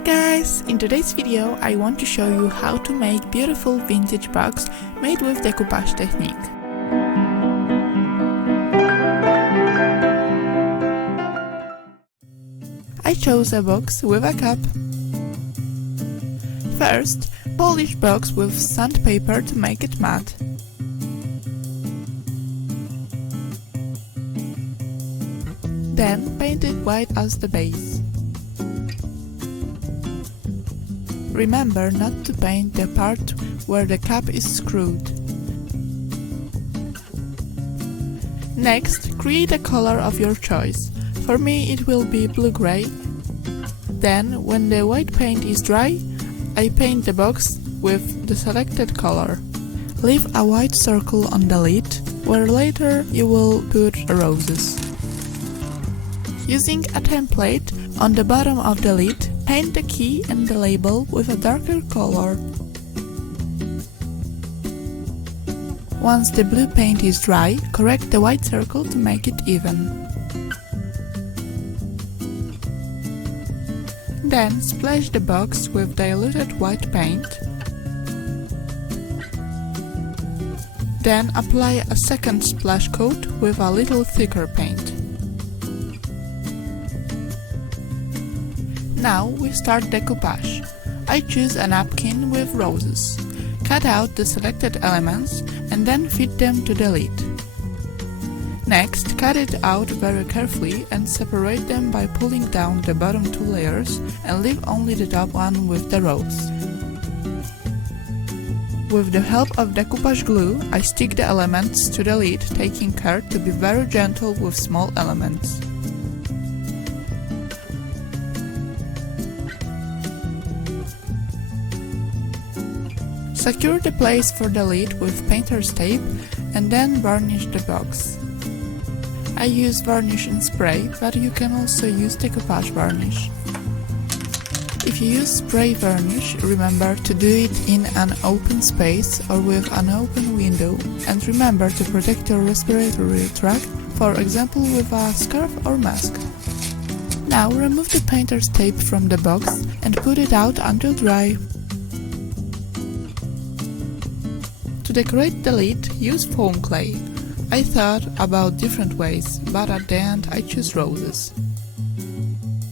Hi guys! In today's video I want to show you how to make beautiful vintage box made with decoupage technique. I chose a box with a cup. First, polish box with sandpaper to make it matte. Then paint it white as the base. Remember not to paint the part where the cap is screwed. Next, create a color of your choice. For me it will be blue-gray. Then, when the white paint is dry, I paint the box with the selected color. Leave a white circle on the lid, where later you will put roses. Using a template, on the bottom of the lid, paint the key and the label with a darker color. Once the blue paint is dry, correct the white circle to make it even. Then splash the box with diluted white paint. Then apply a second splash coat with a little thicker paint. Now we start decoupage. I choose a napkin with roses. Cut out the selected elements and then fit them to the lid. Next, cut it out very carefully and separate them by pulling down the bottom two layers and leave only the top one with the rose. With the help of decoupage glue, I stick the elements to the lid, taking care to be very gentle with small elements. Secure the place for the lid with painter's tape and then varnish the box. I use varnish in spray, but you can also use decoupage varnish. If you use spray varnish, remember to do it in an open space or with an open window, and remember to protect your respiratory tract, for example with a scarf or mask. Now remove the painter's tape from the box and put it out until dry. To decorate the lid, use foam clay. I thought about different ways, but at the end I choose roses.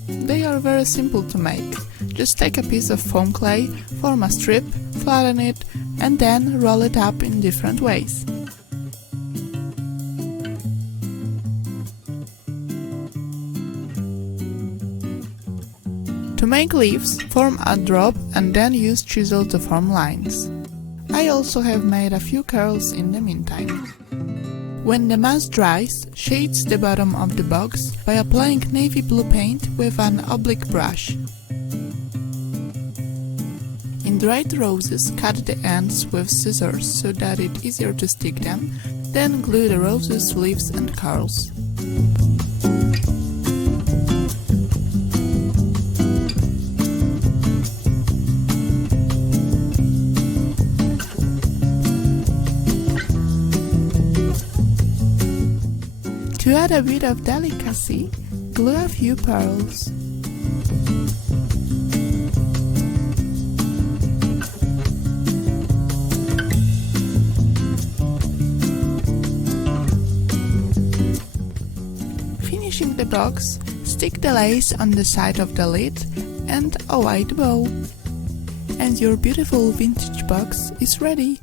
They are very simple to make. Just take a piece of foam clay, form a strip, flatten it, and then roll it up in different ways. To make leaves, form a drop and then use chisel to form lines. I also have made a few curls in the meantime. When the mass dries, shade the bottom of the box by applying navy blue paint with an oblique brush. In dried roses, cut the ends with scissors so that it's easier to stick them, then glue the roses, leaves and curls. To add a bit of delicacy, glue a few pearls. Finishing the box, stick the lace on the side of the lid and a white bow. And your beautiful vintage box is ready!